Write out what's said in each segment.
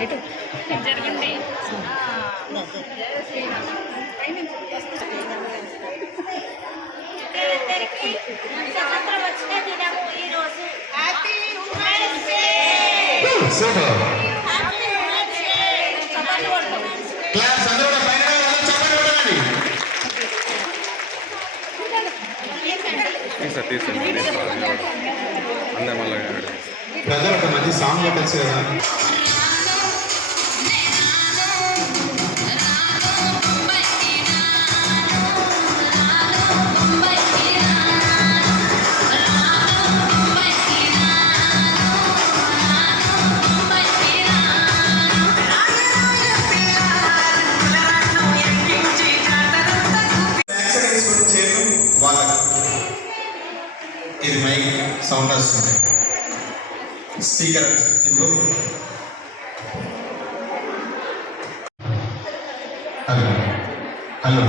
జరగండి. స్వతంత్రం వచ్చిన దినము ఈరోజు. బ్రదర్ ఒక మంచి సాంగ్ పెట్టచ్చు కదా. ఇది మైక్ సౌండ్ వస్తుంది, స్పీకర్ ఇప్పుడు హలో హలో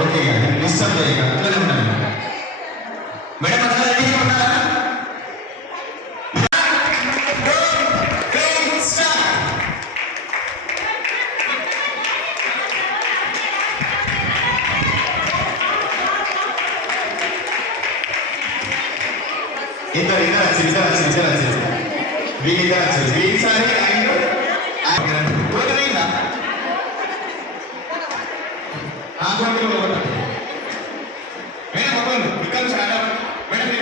ఓకే డిస్టర్బ్ చేయగా అట్లనే ఉండాలి మేడం. అట్లా రెడీగా ఉన్నారా? ఇద్దరు వీళ్ళిద్దరు వీసారి ఓటమైందా? మేడం ఒక్కరు ఇక్కడ మేడం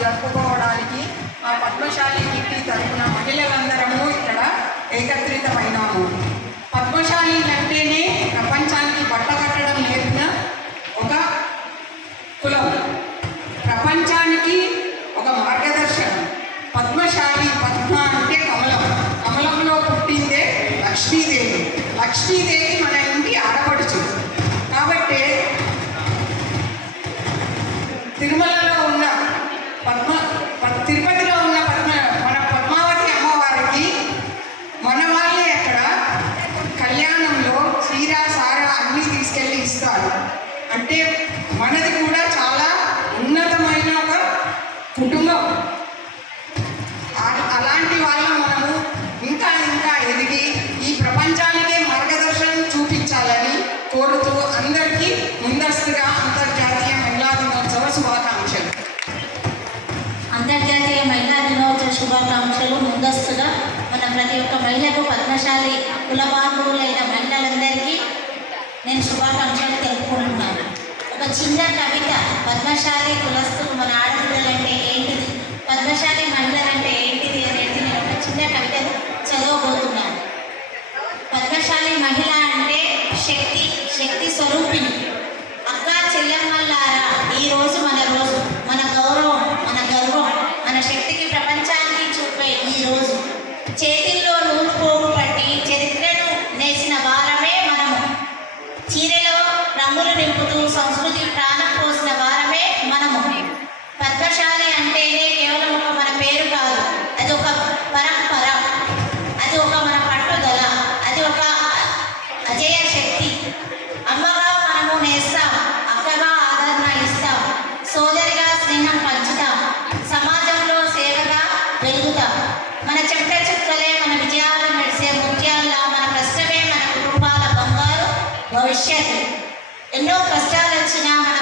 జరుపుకోవడానికి ఆ పద్మశాలి కీర్తి తరపున మహిళలందరము ఇక్కడ ఏకత్రితమైనాము. పద్మశాలి అంటేనే ప్రపంచానికి బట్ట కట్టడం నేర్పిన ఒక కులం, ప్రపంచానికి ఒక మార్గదర్శనం. పద్మశాలి, పద్మ అంటే కమలం, కమలంలో పుట్టిందే లక్ష్మీదేవి. లక్ష్మీదేవి మన ఇంటి ఆడపడుచు. కాబట్టి తిరుమలలో ఉన్న తిరుపతిలో ఉన్న మన పద్మావతి అమ్మవారికి మన వాళ్ళే అక్కడ కళ్యాణంలో చీర సార అన్నీ తీసుకెళ్ళి ఇస్తారు. అంటే మనది కూడా చాలా ఉన్నతమైన ఒక కుటుంబం. అలాంటి వాళ్ళం మనము ఇంకా ఇంకా ఎదిగి ఈ ప్రపంచానికే మార్గదర్శనం చూపించాలని కోరుతూ అందరికీ ముందస్తుగా అంతర్జాతీయ మహిళా దినోత్సవ శుభాకాంక్షలు. అంతర్జాతీయ మహిళా దినోత్సవ శుభాకాంక్షలు. ముందస్తుగా మన ప్రతి ఒక్క మహిళకు, పద్మశాలి కుల బాంధవులైన మహిళలందరికీ నేను శుభాకాంక్షలు తెలుపుకుంటున్నాను. ఒక చిన్న కవిత, పద్మశాలి కులస్తులు మన ఆడపిల్లలంటే ఏంటిది, పద్మశాలి మహిళలంటే ఏంటిది అనేది నేను ఒక చిన్న కవితను చదవబోతున్నాను. పద్మశాలి మహిళ అంటే శక్తి స్వరూపిణి. అక్క చెల్లెమ్మల్లారా, ఈరోజు మన రోజు, మన గౌరవం, మన గర్వం, మన శక్తికి ప్రపంచానికి చూపే ఈరోజు. చేతిల్లో నూలు పోగు పట్టి చరిత్రను నేసిన వారమే మనము. చీరలో రంగులు నింపుతూ సంస్కృతి ప్రాణం పోసిన వారమే మనము. పద్మశాలి అంటేనే కేవలం ఒక మన పేరు కాదు, అది ఒక పరంపర, అది ఒక మన పట్టుదల, అది ఒక అజేయ శక్తి. అమ్మగా మనము నేస్తాం, అక్కగా ఆదరణ ఇస్తాం, సోదరిగా స్నేహం పంచుతాం, సమాజంలో సేవగా వెలుగుతాం. మన చెట్ట చుక్కలే మన విజయాలు మెరిసే ముత్యాల్లా, మన కష్టమే మన కుటుంబాల బంగారు భవిష్యత్తు. ఎన్నో కష్టాలు వచ్చినా మన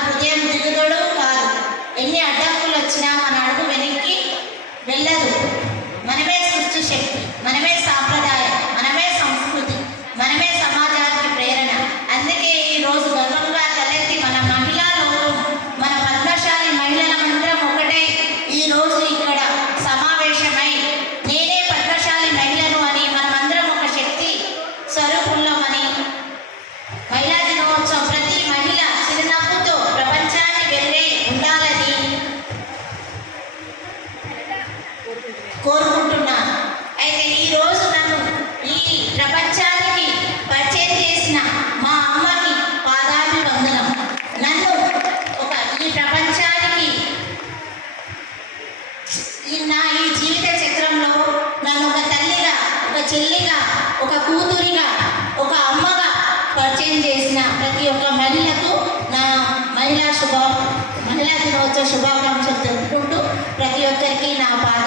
దినోత్సవ శుభాకాంక్షలు తెలుపుకుంటూ ప్రతి ఒక్కరికి నా పాద